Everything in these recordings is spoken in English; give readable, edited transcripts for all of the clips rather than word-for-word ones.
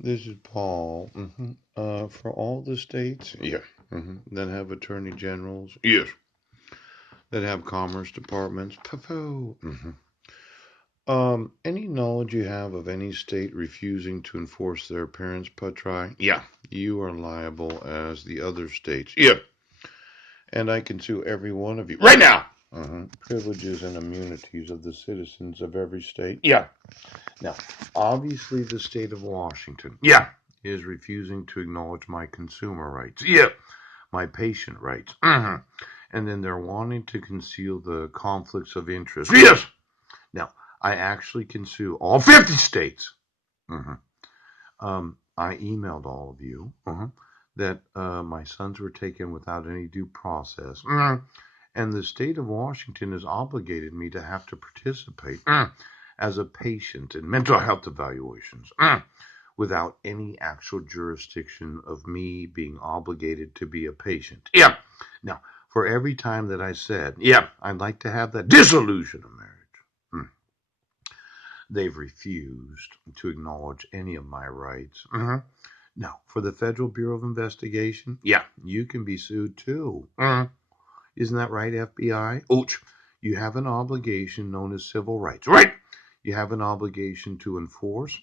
This is Paul. For all the states, yeah, that have attorney generals, yes, that have commerce departments, poo. Any knowledge you have of any state refusing to enforce their parents' patri? Yeah, you are liable as the other states. Yeah, and I can sue every one of you right now. Privileges and immunities of the citizens of every state. Yeah. Now, obviously, the state of Washington. Yeah. Is refusing to acknowledge my consumer rights. Yeah. My patient rights. And then they're wanting to conceal the conflicts of interest. Yes. Now, I actually can sue all 50 states. hmm I emailed all of you that my sons were taken without any due process. And the state of Washington has obligated me to have to participate as a patient in mental health evaluations without any actual jurisdiction of me being obligated to be a patient. Yeah. Now, for every time that I said, yeah, I'd like to have that dissolution of marriage, they've refused to acknowledge any of my rights. Now, for the Federal Bureau of Investigation, yeah, you can be sued too. Isn't that right, FBI? Ouch. You have an obligation known as civil rights, right? You have an obligation to enforce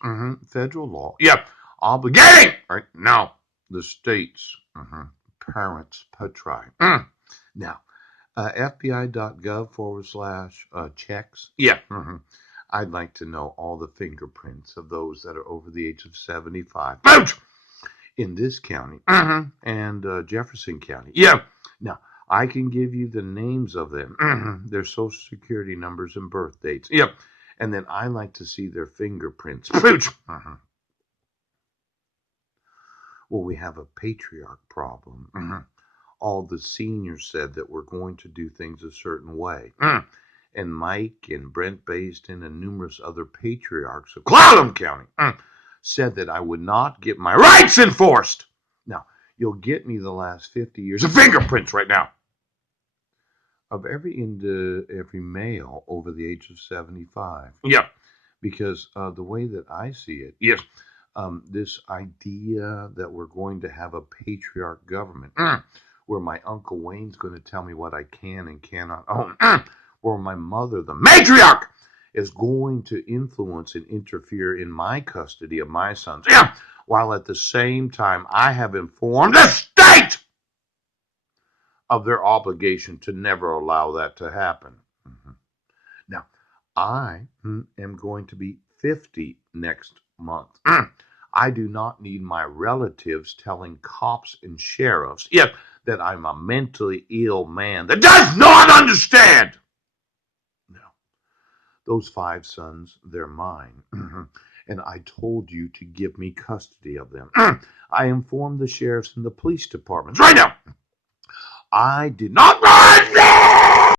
federal law. Yeah, obligating. Right now, the states, parents, patri. Now, FBI.gov/checks. Yeah. I'd like to know all the fingerprints of those that are over the age of 75. Ouch! In this county and Jefferson County. Yeah. Now, I can give you the names of them, their social security numbers and birth dates. Yep. And then I like to see their fingerprints. Well, we have a patriarch problem. All the seniors said that we're going to do things a certain way. And Mike and Brent Baston and numerous other patriarchs of Clallam County said that I would not get my rights enforced. Now, you'll get me the last 50 years of fingerprints right now of every male over the age of 75. Yeah, because the way that I see it, yes, this idea that we're going to have a patriarch government where my Uncle Wayne's going to tell me what I can and cannot own, where my mother, the matriarch, is going to influence and interfere in my custody of my sons, while at the same time I have informed the state of their obligation to never allow that to happen. Now, I am going to be 50 next month. I do not need my relatives telling cops and sheriffs that I'm a mentally ill man that does not understand. No, those 5 sons, they're mine. And I told you to give me custody of them. I informed the sheriffs and the police departments right now. I did not.